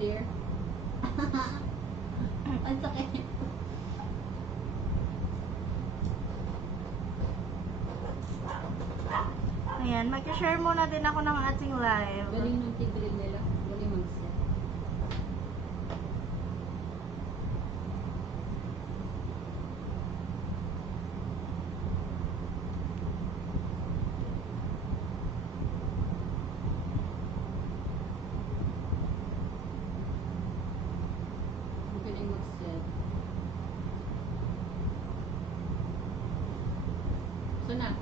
clear. Ang sakit. Ayan, mag-share muna din ako ng ating live. Galing ng tigil nila. Galing mag-set. Galing mag-set. So na.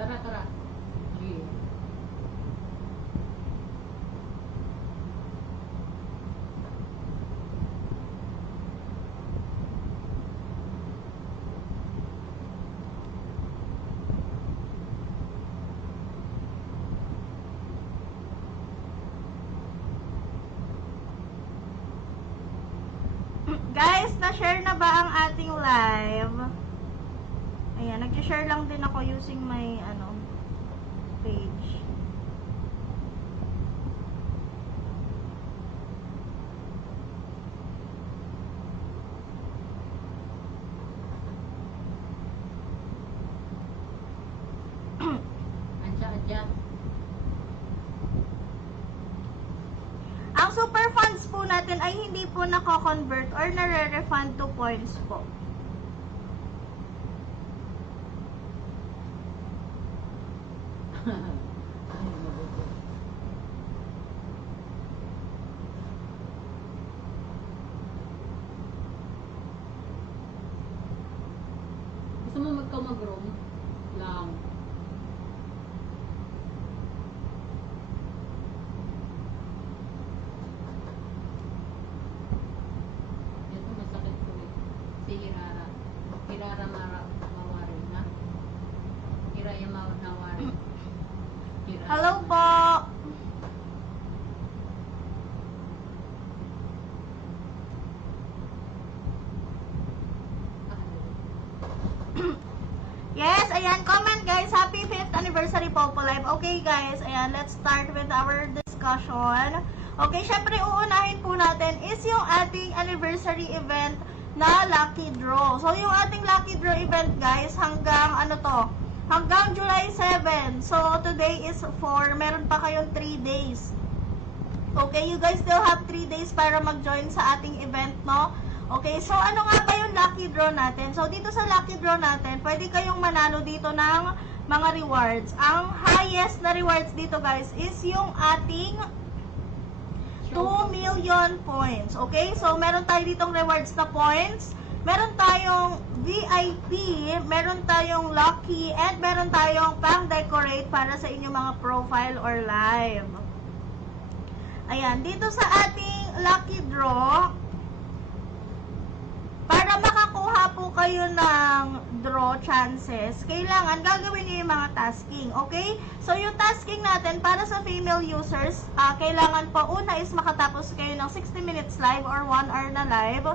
Tara, tara. Yeah. Guys, na-share na ba ang ating live? Ayan, nag-share lang din ako using my, page. Adya. Ang super funds po natin ay hindi po nako-convert or nare-refund to points po. Gusto mo mag-room lang. Ito masakit ko eh. Si Hirara. Hirara Mawari, ha? Hiraya Mawari. Hello po! Yes, ayan, comment guys. Happy 5th anniversary Popo Live. Okay guys, ayan, let's start with our discussion. Okay, syempre uunahin po natin is yung ating anniversary event na Lucky Draw. So, yung ating Lucky Draw event guys, hanggang hanggang July 7. So, today is 4. Meron pa kayong 3 days. Okay, you guys still have 3 days para mag-join sa ating event, no? Okay, so ano nga ba yung lucky draw natin? So, dito sa lucky draw natin, pwede kayong manalo dito ng mga rewards. Ang highest na rewards dito, guys, is yung ating 2 million points. Okay, so meron tayo ditong rewards na points. Meron tayong VIP, meron tayong lucky, and meron tayong pang-decorate para sa inyong mga profile or live. Ayan, dito sa ating lucky draw, para makakuha po kayo ng draw chances, kailangan gagawin niyo yung mga tasking, okay? So, yung tasking natin para sa female users, kailangan po, una is makatapos kayo ng 60 minutes live or 1 hour na live.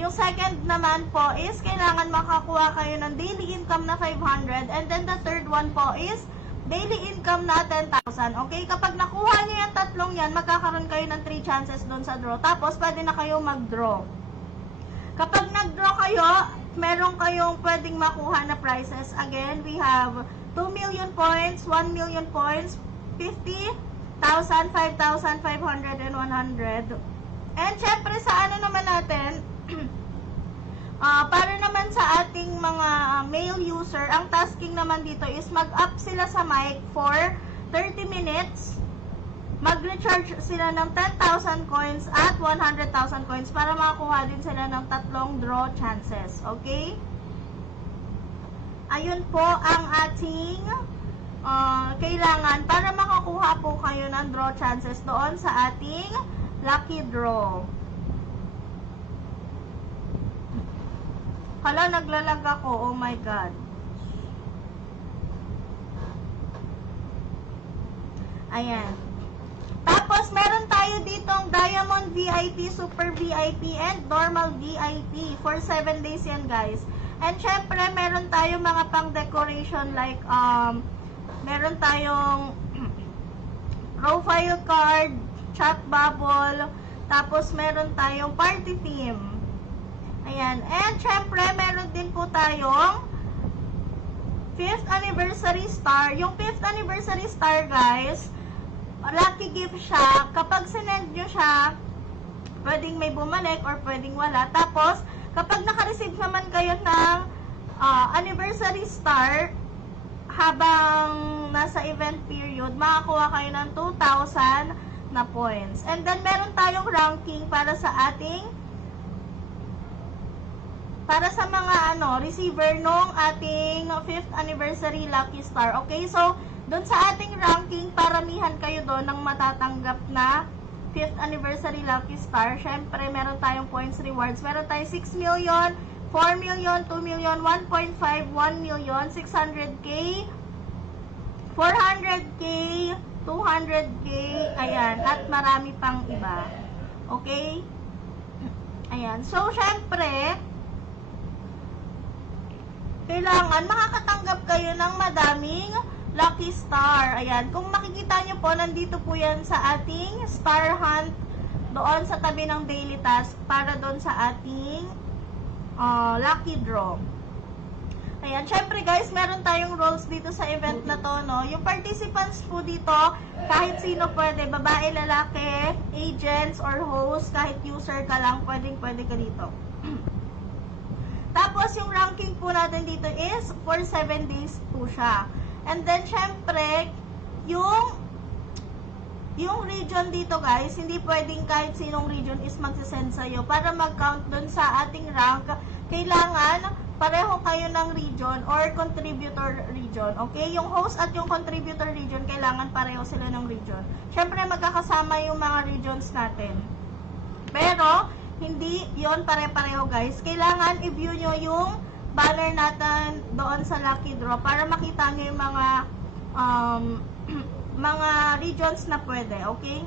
Yung second naman po is kailangan makakuha kayo ng daily income na 500, and then the third one po is daily income na 10,000, okay? Kapag nakuha niyo yung tatlong yan, magkakaroon kayo ng 3 chances doon sa draw, tapos pwede na kayo mag-draw. Kapag nag-draw kayo, meron kayong pwedeng makuha na prizes. Again, we have 2 million points, 1 million points, 50,000, 5,000, 500, and 100. And syempre, sa ano naman natin, para naman sa ating mga male user, ang tasking naman dito is mag-up sila sa mic for 30 minutes. Mag-recharge sila ng 10,000 coins at 100,000 coins para makakuha din sila ng tatlong draw chances. Okay? Ayun po ang ating kailangan para makakuha po kayo ng draw chances doon sa ating lucky draw. Hala, naglalag ako. Oh my God. Ayan. Tapos, meron tayo ditong Diamond VIP, Super VIP, and Normal VIP. For 7 days yan, guys. And syempre, meron tayong mga pang decoration like, meron tayong profile card, chat bubble, tapos meron tayong party theme. Ayan. And syempre, meron din po tayong 5th anniversary star. Yung 5th anniversary star, guys, lucky gift siya. Kapag sinend nyo siya, pwedeng may bumalik or pwedeng wala. Tapos, kapag naka-receive naman kayo ng anniversary star, habang nasa event period, makakuha kayo ng 2,000 na points. And then, meron tayong ranking para sa mga receiver nung ating 5th anniversary lucky star. Okay, so doon sa ating ranking, paramihan kayo doon ng matatanggap na 5th anniversary lucky star. Syempre, meron tayong points rewards. Meron tayong 6 million, 4 million, 2 million, 1.5, 1 million, 600k, 400k, 200k, ayan, at marami pang iba. Okay? Ayan. So, syempre, kailangan makakatanggap kayo ng madaming lucky star. Ayan. Kung makikita nyo po, nandito po yan sa ating star hunt doon sa tabi ng daily task para doon sa ating lucky draw. Ayan. Syempre guys, meron tayong roles dito sa event na to, no? Yung participants po dito, kahit sino pwede, babae, lalaki, agents, or host, kahit user ka lang, pwede ka dito. Tapos, yung ranking po natin dito is for 7 days po siya. And then, syempre, yung region dito, guys, hindi pwedeng kahit sinong region is magsisend sa'yo. Para mag-count dun sa ating rank, kailangan pareho kayo ng region or contributor region. Okay? Yung host at yung contributor region, kailangan pareho sila ng region. Syempre, magkakasama yung mga regions natin. Pero, hindi yon pare-pareho, guys. Kailangan i-view nyo yung banner natin doon sa lucky draw para makita nyo yung mga mga regions na pwede, okay?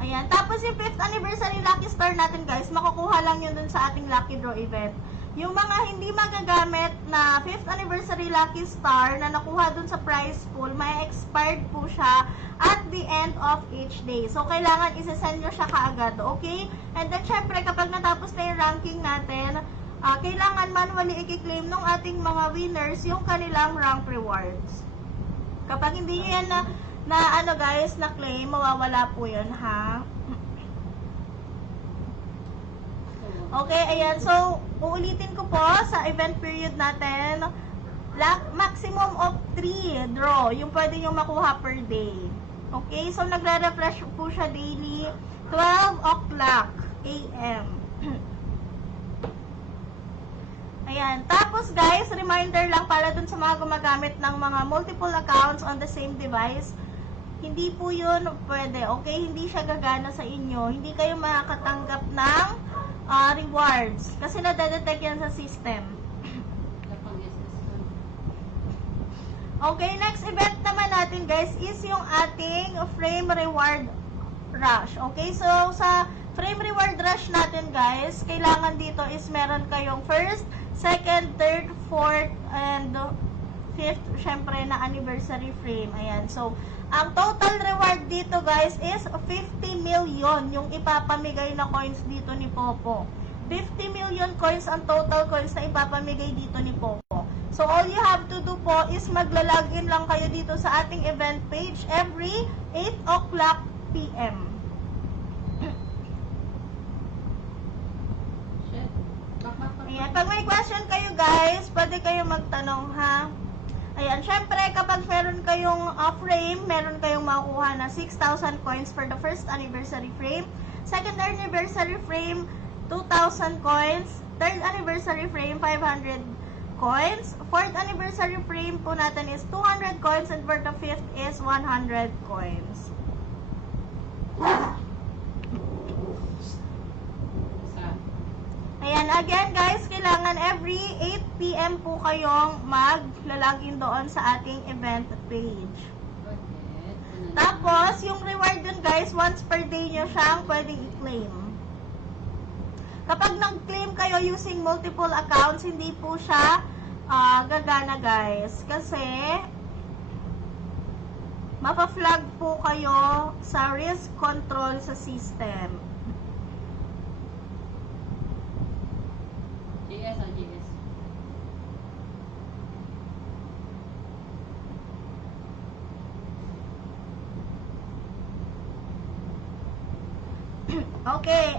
Ayan. Tapos yung 5th anniversary lucky star natin, guys, makukuha lang yun dun sa ating lucky draw event. Yung mga hindi magagamit na 5th anniversary lucky star na nakuha dun sa prize pool, may expired po siya at the end of each day. So, kailangan isesend nyo siya kaagad, okay? And then, syempre, kapag natapos na yung ranking natin, kailangan manually i-claim ng ating mga winners yung kanilang rank rewards. Kapag hindi nyo yan guys, na claim, mawawala po yun, ha? Okay, ayan. So, uulitin ko po sa event period natin, maximum of 3 draw, yung pwede nyo makuha per day. Okay, so nagre-refresh po siya daily, 12 o'clock a.m. Ayan. Tapos guys, reminder lang para dun sa mga gumagamit ng mga multiple accounts on the same device, hindi po yun pwede, okay? Hindi siya gagana sa inyo. Hindi kayo makakatanggap ng rewards kasi nadedetect yan sa system. Okay, next event naman natin, guys, is yung ating frame reward rush. Okay, so sa frame reward rush natin, guys, kailangan dito is meron kayong first, second, third, fourth, and fifth, syempre, na anniversary frame. Ayan, so ang total reward dito, guys, is 50 million yung ipapamigay na coins dito ni Popo. 50 million coins ang total coins na ipapamigay dito ni Popo. So, all you have to do po is magla-login lang kayo dito sa ating event page every 8 o'clock p.m. Ayan. Pag may question kayo, guys, pwede kayo magtanong, ha? Ayan. Syempre, kapag meron kayong frame, meron kayong makukuha na 6,000 coins for the first anniversary frame. Second anniversary frame, 2,000 coins. Third anniversary frame, 500 coins. Fourth anniversary frame po natin is 200 coins, and for the fifth is 100 coins. Ayan, again guys, kailangan every 8 p.m. po kayong mag-login doon sa ating event page. Bakit? Tapos, yung reward dun guys, once per day nyo siyang pwedeng i-claim. Kapag nag-claim kayo using multiple accounts, hindi po siya gagana guys. Kasi, mapa-flag po kayo sa risk control sa system. GS ah, GS. Okay.